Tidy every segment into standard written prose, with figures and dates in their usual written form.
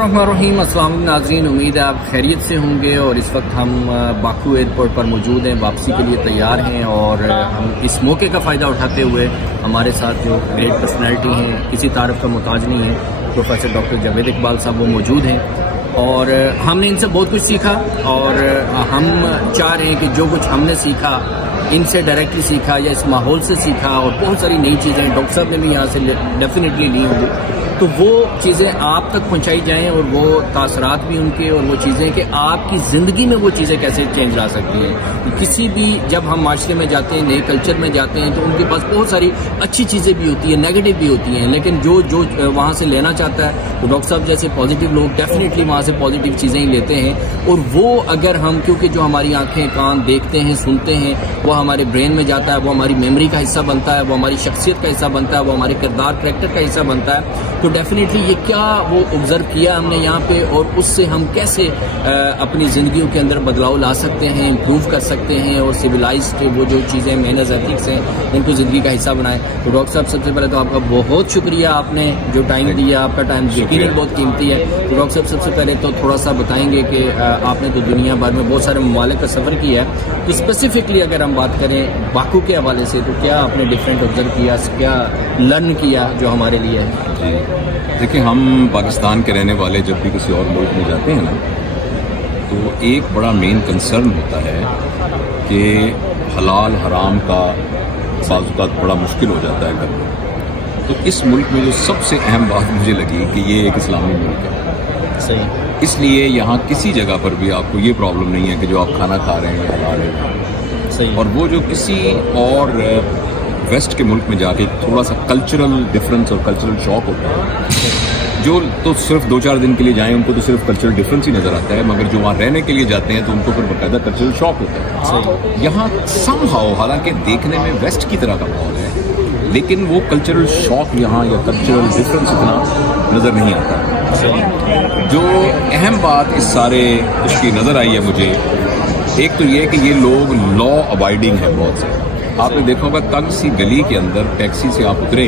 बिस्मिल्लाहिर्रहमानिर्रहीम। अस्सलाम वालेकुम नाज़रीन, उम्मीद है आप खैरियत से होंगे। और इस वक्त हम बाकू एयरपोर्ट पर मौजूद हैं, वापसी के लिए तैयार हैं। और हम इस मौके का फ़ायदा उठाते हुए हमारे साथ जो ग्रेट पर्सनैलिटी हैं, किसी तारीफ का मोहताज नहीं है, प्रोफेसर डॉक्टर जावेद इकबाल साहब वो मौजूद हैं। और हमने इनसे बहुत कुछ सीखा और हम चाह रहे हैं कि जो कुछ हमने सीखा इनसे डायरेक्टली सीखा या इस माहौल से सीखा, और बहुत सारी नई चीज़ें डॉक्टर साहब ने भी यहाँ से डेफिनेटली ली होंगी, तो वो चीज़ें आप तक पहुँचाई जाएँ और वो तासरात भी उनके, और वो चीज़ें कि आपकी ज़िंदगी में वो चीज़ें कैसे चेंज ला सकती हैं। किसी भी जब हम माशरे में जाते हैं, नए कल्चर में जाते हैं, तो उनके पास बहुत सारी अच्छी चीज़ें भी होती हैं, नेगेटिव भी होती हैं, लेकिन जो वहाँ से लेना चाहता है तो डॉक्टर साहब जैसे पॉजिटिव लोग डेफिनेटली वहाँ से पॉजिटिव चीज़ें ही लेते हैं। और वो अगर हम, क्योंकि जो हमारी आंखें कान देखते हैं सुनते हैं वो हमारे ब्रेन में जाता है, वो हमारी मेमोरी का हिस्सा बनता है, वो हमारी शख्सियत का हिस्सा बनता है, वो हमारे किरदार करैक्टर का हिस्सा बनता है। तो डेफिनेटली ये क्या वो ऑब्जर्व किया हमने यहाँ पे, और उससे हम कैसे अपनी ज़िंदगियों के अंदर बदलाव ला सकते हैं, इम्प्रूव कर सकते हैं, और सिविलाइज्ड वो जो चीज़ें मैनर्स एथिक्स हैं उनको ज़िंदगी का हिस्सा बनाएं। तो डॉक्टर साहब सबसे पहले तो आपका बहुत शुक्रिया, आपने जो टाइम दिया, आपका टाइम यकीनन बहुत कीमती है। तो डॉक्टर साहब सबसे पहले तो थोड़ा सा बताएंगे कि आपने तो दुनिया भर में बहुत सारे ममालिक का सफ़र किया है, तो स्पेसिफिकली अगर हम बात करें बाकू के हवाले से, तो क्या आपने डिफरेंट ऑब्जर्व किया, क्या लर्न किया जो हमारे लिए है? देखिए, हम पाकिस्तान के रहने वाले जब भी किसी और मुल्क में जाते हैं ना, तो एक बड़ा मेन कंसर्न होता है कि हलाल हराम का बाज़ात बड़ा मुश्किल हो जाता है करना। तो इस मुल्क में जो सबसे अहम बात मुझे लगी कि ये एक इस्लामी मुल्क है। सही। इसलिए यहाँ किसी जगह पर भी आपको ये प्रॉब्लम नहीं है कि जो आप खाना खा रहे हैं हलाल है। सही। और वो जो किसी और वेस्ट के मुल्क में जाके थोड़ा सा कल्चरल डिफरेंस और कल्चरल शॉक होता है, जो तो सिर्फ 2-4 दिन के लिए जाएं उनको तो सिर्फ कल्चरल डिफरेंस ही नजर आता है, मगर जो वहाँ रहने के लिए जाते हैं तो उनको फिर बाकायदा कल्चरल शॉक होता है। यहाँ समहाउ हालांकि देखने में वेस्ट की तरह का माहौल है, लेकिन वो कल्चरल शॉक यहाँ या कल्चरल डिफरेंस इतना नजर नहीं आता। जो अहम बात इस सारे इसकी नजर आई है मुझे, एक तो ये कि ये लोग लॉ अबाइडिंग है बहुत से। आपने देखा होगा तंग सी गली के अंदर टैक्सी से आप उतरे,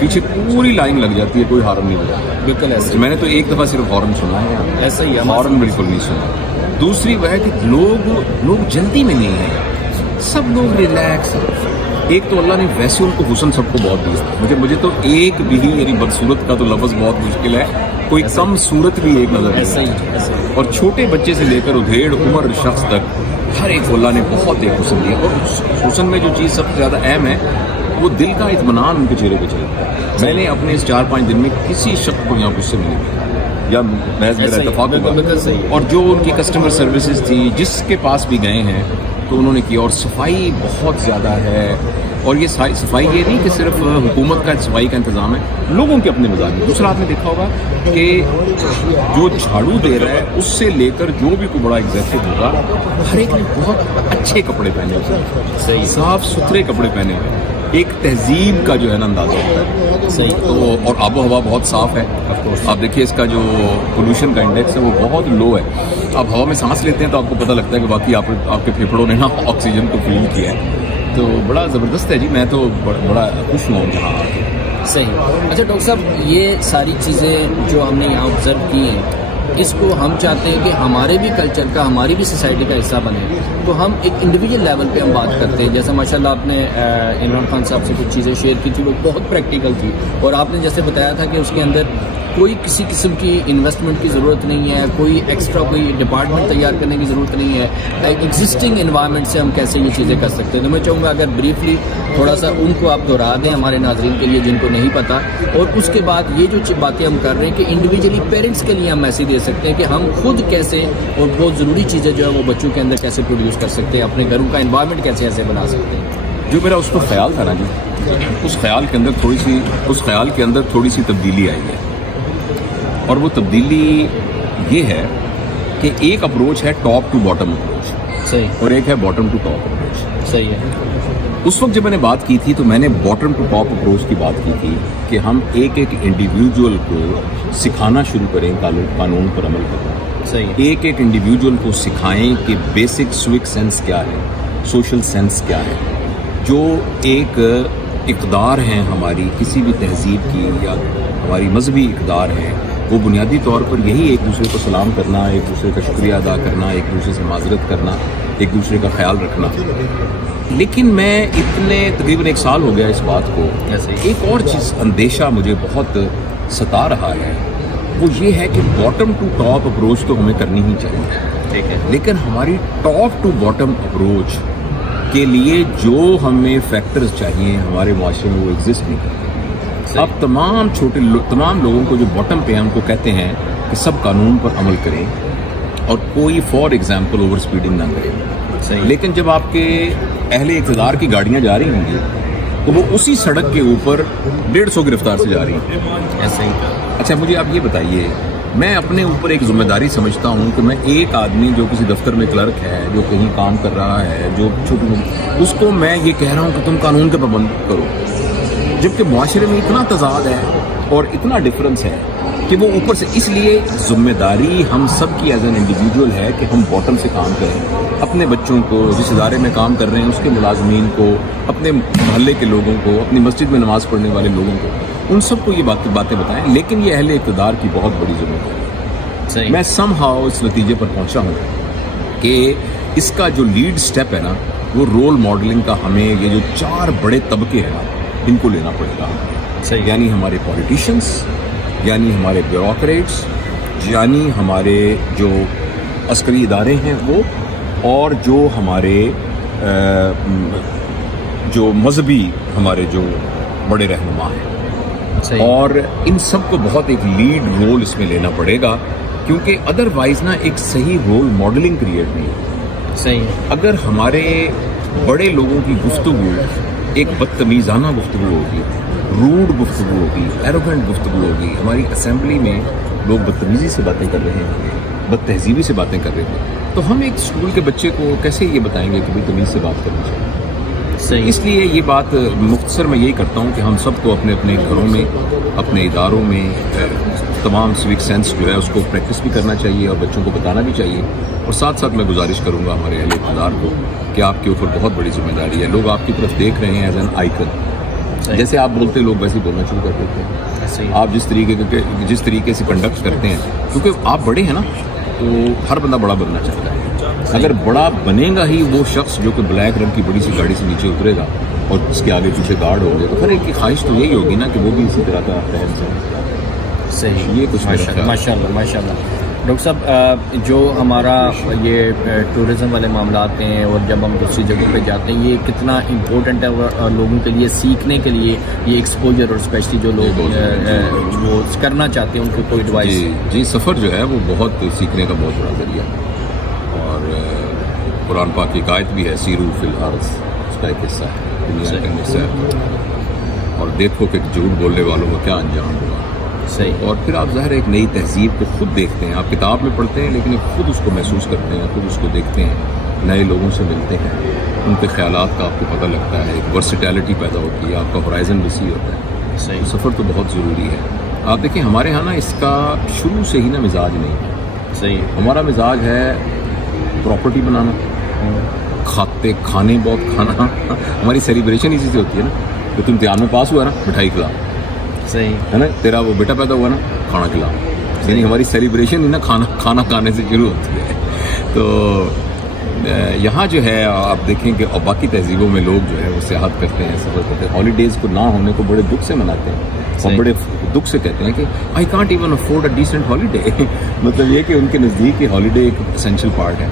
पीछे पूरी लाइन लग जाती है, कोई हॉर्न नहीं बजाता। बिल्कुल ऐसे। मैंने तो एक दफा सिर्फ हॉर्न सुना है, ऐसा ही हॉर्न बिल्कुल नहीं सुना। दूसरी वह है कि लोग जल्दी में नहीं है, सब लोग रिलैक्स। एक तो अल्लाह ने वैसे उनको हुस्न सबको बहुत दिया, मुझे तो एक भी यानी बदसूरत का तो लफ्ज बहुत मुश्किल है, कोई कम सूरत भी एक नजर ऐसा ही। और छोटे बच्चे से लेकर उधेड़ उम्र शख्स तक हर एक अल्लाह ने बहुत एक हुस्न दिया। और हुस्न में जो चीज़ सबसे ज़्यादा अहम है वो दिल का इत्मीनान उनके चेहरे पे चलता है। मैंने अपने इस 4-5 दिन में किसी शख्स को यहाँ गुस्से में नहीं किया या महज मेरा इत्तेफाक होगा। और जो उनकी कस्टमर सर्विसेज थी जिसके पास भी गए हैं तो उन्होंने किया, और सफाई बहुत ज़्यादा है। और ये सफाई ये नहीं कि सिर्फ हुकूमत का सफाई का इंतज़ाम है, लोगों के अपने मिजाज में। दूसरा आपने देखा होगा कि जो झाड़ू दे रहा है उससे लेकर जो भी कोई बड़ा एग्जेक्टिव होगा, हर एक ने बहुत अच्छे कपड़े पहने हुए, सही साफ सुथरे कपड़े पहने हुए, एक तहजीब का जो है ना अंदाजा होता है। सही। तो और आबो हवा बहुत साफ है। आप देखिए इसका जो पोल्यूशन का इंडेक्स है वो बहुत लो है। आप हवा में सांस लेते हैं तो आपको पता लगता है कि बाकी आपके फेफड़ों ने ना ऑक्सीजन को फील किया है। तो बड़ा ज़बरदस्त है जी, मैं तो बड़ा खुश हुआ हूँ यहाँ आके। सही। अच्छा डॉक्टर साहब, ये सारी चीज़ें जो हमने यहाँ ऑब्जर्व की हैं, इसको हम चाहते हैं कि हमारे भी कल्चर का, हमारी भी सोसाइटी का हिस्सा बने। तो हम एक इंडिविजुअल लेवल पे हम बात करते हैं, जैसे माशाल्लाह आपने इमरान खान साहब से कुछ चीज़ें शेयर की थी, वो बहुत प्रैक्टिकल थी। और आपने जैसे बताया था कि उसके अंदर कोई किसी किस्म की इन्वेस्टमेंट की ज़रूरत नहीं है, कोई एक्स्ट्रा कोई डिपार्टमेंट तैयार करने की ज़रूरत नहीं है, एग्जिस्टिंग इन्वायरमेंट से हम कैसे ये चीज़ें कर सकते हैं। तो मैं चाहूँगा अगर ब्रीफली थोड़ा सा उनको आप दोहरा दें हमारे नाजरीन के लिए जिनको नहीं पता। और उसके बाद ये जो बातें हम कर रहे हैं कि इंडिविजुअली पेरेंट्स के लिए हम मैसेज दे सकते हैं कि हम खुद कैसे, और बहुत ज़रूरी चीज़ें जो है वो बच्चों के अंदर कैसे प्रोड्यूस कर सकते हैं, अपने घरों का इन्वायरमेंट कैसे ऐसे बना सकते हैं। जो मेरा उसको ख्याल था ना जी, उस ख्याल के अंदर थोड़ी सी तब्दीली आई है। और वो तब्दीली ये है कि एक अप्रोच है टॉप टू बॉटम अप्रोच, सही, और एक है बॉटम टू टॉप अप्रोच। सही है। उस वक्त जब मैंने बात की थी तो मैंने बॉटम टू टॉप अप्रोच की बात की थी कि हम एक इंडिविजुअल को सिखाना शुरू करें कानून पर अमल करना। सही। एक इंडिविजुअल को सिखाएं कि बेसिक सिविक सेंस क्या है, सोशल सेंस क्या है, जो एक इक़दार हैं हमारी किसी भी तहजीब की या हमारी मजहबी इक़दार हैं वो बुनियादी तौर पर यही एक दूसरे को सलाम करना, एक दूसरे का शुक्रिया अदा करना, एक दूसरे से माजरत करना, एक दूसरे का ख्याल रखना। लेकिन मैं इतने तकरीबन 1 साल हो गया इस बात को, एक और चीज़ अंदेशा मुझे बहुत सता रहा है, वो ये है कि बॉटम टू टॉप अप्रोच तो हमें करनी ही चाहिए, ठीक है, लेकिन हमारी टॉप टू बॉटम अप्रोच के लिए जो हमें फैक्टर्स चाहिए हमारे माशरे में वो एग्जिस्ट नहीं करते। अब तमाम लोगों को जो बॉटम पे हमको कहते हैं कि सब कानून पर अमल करें और कोई फॉर एग्जाम्पल ओवर स्पीडिंग ना करें, लेकिन जब आपके अहले इक़्तिदार की गाड़ियां जा रही होंगी तो वो उसी सड़क के ऊपर 150 की रफ्तार से जा रही हैं। ऐसे ही। अच्छा, मुझे आप ये बताइए, मैं अपने ऊपर एक जिम्मेदारी समझता हूँ कि मैं एक आदमी जो किसी दफ्तर में क्लर्क है, जो कहीं काम कर रहा है, जो छोटी, उसको मैं ये कह रहा हूँ कि तुम कानून के पाबंद करो, जबकि मुआशरे में इतना तजाद है और इतना डिफरेंस है कि वो ऊपर से, इसलिए जिम्मेदारी हम सब की एज एन इंडिविजुअल है कि हम बॉटम से काम करें, अपने बच्चों को, जिस इदारे में काम कर रहे हैं उसके मुलाजमीन को, अपने मोहल्ले के लोगों को, अपनी मस्जिद में नमाज पढ़ने वाले लोगों को, उन सबको ये बातें बताएं। लेकिन ये अहले इक़्तिदार की बहुत बड़ी जिम्मेदारी है। मैं समहाउ इस नतीजे पर पहुंचा हूँ कि इसका जो लीड स्टेप है ना, वो रोल मॉडलिंग का, हमें ये जो 4 बड़े तबके हैं ना, इनको लेना पड़ेगा। यानी हमारे पॉलिटिशियंस, यानी हमारे ब्यूरोक्रेट्स, यानी हमारे जो अस्करी इदारे हैं वो, और जो हमारे जो मजहबी हमारे जो बड़े रहनुमा हैं, और इन सब को बहुत एक लीड रोल इसमें लेना पड़ेगा, क्योंकि अदरवाइज ना एक सही रोल मॉडलिंग क्रिएट नहीं होगी। सही। अगर हमारे बड़े लोगों की गुफ्तगू एक बदतमीज़ाना गुफ्तगू होगी, रूड गुफ्तगू होगी, एरोगेंट गुफ्तगू होगी, हमारी असेंबली में लोग बदतमीज़ी से बातें कर रहे हैं, बदतहजीबी से बातें कर रहे हैं, तो हम एक स्कूल के बच्चे को कैसे ये बताएंगे कि भाई तमीज़ से बात करनी चाहिए। सही। इसलिए ये बात मुख्तसर मैं यही करता हूँ कि हम सबको अपने अपने घरों में, अपने इदारों में तमाम सिविक सेंस जो है उसको प्रैक्टिस भी करना चाहिए और बच्चों को बताना भी चाहिए। और साथ साथ मैं गुजारिश करूँगा हमारे अहले इक़्तिदार को कि आपके ऊपर बहुत बड़ी जिम्मेदारी है। लोग आपकी तरफ देख रहे हैं एज एन आइकन, जैसे आप बोलते लोग वैसे ही बोलना शुरू कर देते हैं। आप जिस तरीके से कंडक्ट करते हैं, क्योंकि आप बड़े हैं ना, तो हर बंदा बड़ा बनना चाहता है। अगर बड़ा बनेगा ही वो शख्स जो कि ब्लैक रंग की बड़ी सी गाड़ी से नीचे उतरेगा और उसके आगे पीछे गार्ड होंगे, तो हर एक की ख्वाहिश तो यही होगी ना कि वो भी इसी तरह का रहन सहन। सही। ये कुछ माशाल्लाह माशाल्लाह। डॉक्टर साहब, जो हमारा ये टूरिज़्म वाले मामलात हैं और जब हम दूसरी जगहों पे जाते हैं, ये कितना इम्पोर्टेंट है और लोगों के लिए सीखने के लिए ये एक्सपोजर, और स्पेशली जो लोग वो करना चाहते हैं उनको कोई एडवाइस? जी, सफ़र जो है वो बहुत सीखने का बहुत बड़ा जरिया है, और कुरान पाक की आयत भी है, सीरू फिल अर्ज़, उसका एक हिस्सा है, दुनिया का हिस्सा है, और देखो कि झूठ बोलने वालों को क्या अंजाम हुआ। सही। और फिर आप ज़ाहिर एक नई तहजीब को खुद देखते हैं, आप किताब में पढ़ते हैं लेकिन खुद उसको महसूस करते हैं, खुद उसको देखते हैं, नए लोगों से मिलते हैं, उनके ख्यालात का आपको पता लगता है, एक वर्सिटैलिटी पैदा होती है, आपका होराइजन वसी होता है। सही। सफ़र तो बहुत ज़रूरी है। आप देखिए हमारे यहाँ ना इसका शुरू से ही ना मिजाज नहीं है। सही। हमारा मिजाज है प्रॉपर्टी बनाना, खाने बहुत खाना। हमारी सेलिब्रेशन इसी से होती है ना, तो तुम इम्तिहान में पास हुआ ना, मिठाई खिला। सही है ना, तेरा वो बेटा पैदा हुआ ना, खाना खिलाओ। यानी हमारी सेलिब्रेशन ही ना खाना खाने से शुरू होती है। तो यहाँ जो है आप देखें कि और बाकी तहजीबों में लोग जो है वो सियाहत करते हैं, सफ़र करते हैं, हॉलीडेज़ को ना होने को बड़े दुख से मनाते हैं और बड़े दुख से कहते हैं कि I can't even afford a decent holiday. मतलब ये कि उनके नज़दीक हॉलीडे एक एसेंशियल पार्ट है।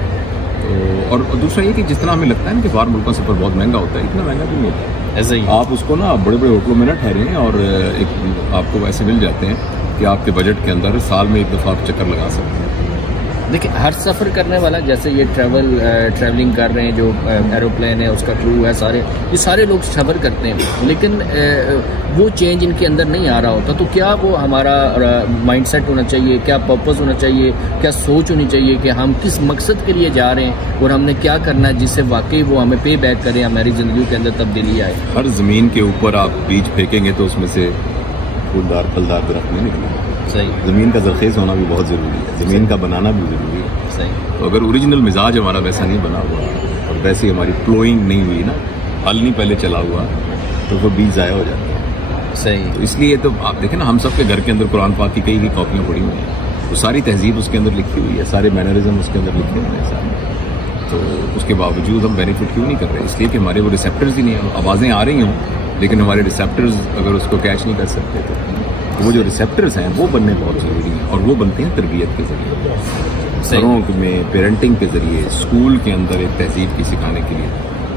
तो और दूसरा ये कि जिस तरह हमें लगता है ना कि बाहर मुल्कों सफ़र बहुत महंगा होता है, इतना महंगा भी नहीं होता है। ऐसे ही आप उसको ना बड़े बड़े होटलों में ना ठहरें और एक आपको वैसे मिल जाते हैं कि आपके बजट के अंदर साल में एक दफ़ा आप चक्कर लगा सकते हैं। देखिए, हर सफ़र करने वाला, जैसे ये ट्रैवलिंग कर रहे हैं, जो एरोप्लेन है उसका क्रू है, ये सारे लोग सफ़र करते हैं, लेकिन वो चेंज इनके अंदर नहीं आ रहा होता। तो क्या वो हमारा माइंडसेट होना चाहिए, क्या पर्पस होना चाहिए, क्या सोच होनी चाहिए कि हम किस मकसद के लिए जा रहे हैं और हमने क्या करना है जिससे वाकई वो हमें पे बैक करे, हमारी ज़िंदगी के अंदर तब्दीली आए। हर ज़मीन के ऊपर आप बीज फेंकेंगे तो उसमें से फूलदार फलदार दरख्त नहीं निकलेंगे। सही। ज़मीन का ज़रखेज़ होना भी बहुत ज़रूरी है, ज़मीन का बनाना भी ज़रूरी है। सही। तो अगर ओरिजिनल मिजाज हमारा वैसा नहीं बना हुआ और वैसे हमारी प्लोइंग नहीं हुई ना, हल नहीं पहले चला हुआ, तो वो बीज ज़ाया हो जाता है। सही। तो इसलिए तो आप देखें ना, हम सबके घर के अंदर कुरान पाक की कई कॉपियाँ पड़ी हुई हैं, तो सारी तहजीब उसके अंदर लिखी हुई है, सारे मैनरिज्म उसके अंदर लिखे हुए हैं सारे। तो उसके बावजूद हम बेनिफिट क्यों नहीं कर रहे? इसलिए कि हमारे वो रिसेप्टर्स ही नहीं है। आवाज़ें आ रही हों लेकिन हमारे रिसेप्टर्स अगर उसको कैच नहीं कर सकते तो वो जो रिसेप्टर्स हैं वो बनने बहुत ज़रूरी हैं, और वो बनते हैं तरबियत के ज़रिए, घरों में पेरेंटिंग के ज़रिए, स्कूल के अंदर एक तहजीब की सिखाने के लिए।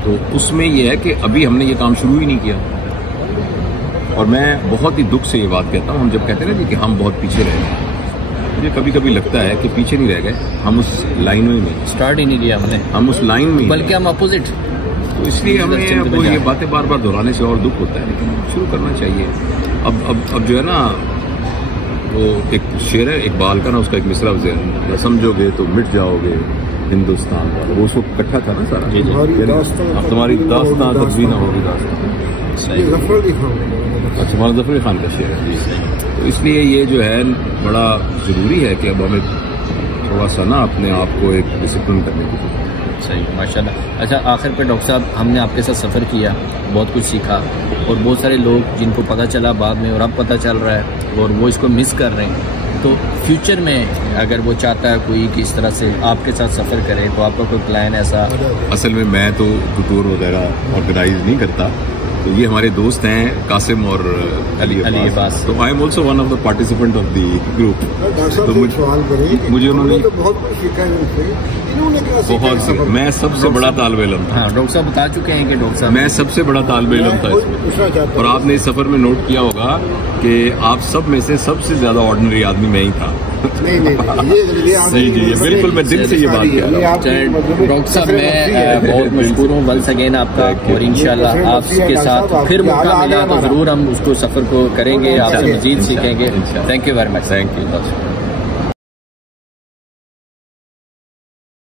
तो उसमें यह है कि अभी हमने ये काम शुरू ही नहीं किया। और मैं बहुत ही दुख से ये बात कहता हूँ, हम जब कहते हैं ना कि हम बहुत पीछे रह गए, मुझे कभी कभी लगता है कि पीछे नहीं रह गए, हम उस लाइन में नहीं स्टार्ट ही नहीं किया हमने, हम उस लाइन में, बल्कि हम अपोजिट। तो इसलिए हमें वो ये बातें बार बार दोहराने से और दुख होता है, लेकिन शुरू करना चाहिए। अब जो है ना, वो एक शेर है इकबाल का ना, उसका एक मिसरा ज़हन, समझोगे तो मिट जाओगे हिंदुस्तान का, वो उसको इकट्ठा था ना सारा। अब तुम्हारी दास्तां तक भी ना होगी दास्तां। अच्छा, हमारा ज़फ़र अली खान का शेर है। तो इसलिए ये जो है बड़ा ज़रूरी है कि अब हमें थोड़ा सा ना अपने आप को एक डिसिप्लिन करने की जरूरत। सही, माशाल्लाह। अच्छा, आखिर पे डॉक्टर साहब, हमने आपके साथ सफ़र किया, बहुत कुछ सीखा, और बहुत सारे लोग जिनको पता चला बाद में और अब पता चल रहा है और वो इसको मिस कर रहे हैं। तो फ्यूचर में अगर वो चाहता है कोई कि इस तरह से आपके साथ सफ़र करे, तो आपका कोई प्लान ऐसा? असल में मैं तो टूर वगैरह ऑर्गेनाइज नहीं करता, तो ये हमारे दोस्त हैं कासिम और अली अब्बास। तो I am also one of the participant of the group. तो मुझे उन्होंने बहुत, मैं सबसे बड़ा तालिब इल्म था। हाँ, डॉक्टर साहब बता चुके हैं कि डॉक्टर साहब मैं सबसे बड़ा तालिब इल्म था इसमें। और आपने इस सफर में नोट किया होगा कि आप सब में से सबसे ज्यादा ऑर्डिनरी आदमी मैं ही था। नहीं, जी, बिल्कुल, मैं दिल से ये बात कह रहा हूँ। डॉक्टर साहब, मैं बहुत मशहूर हूँ वंस अगेन आपका, और इंशाल्लाह आपके साथ फिर मौका मिला तो जरूर हम उसको सफर को करेंगे, आपसे मजीद सीखेंगे। Thank you very much. Thank you.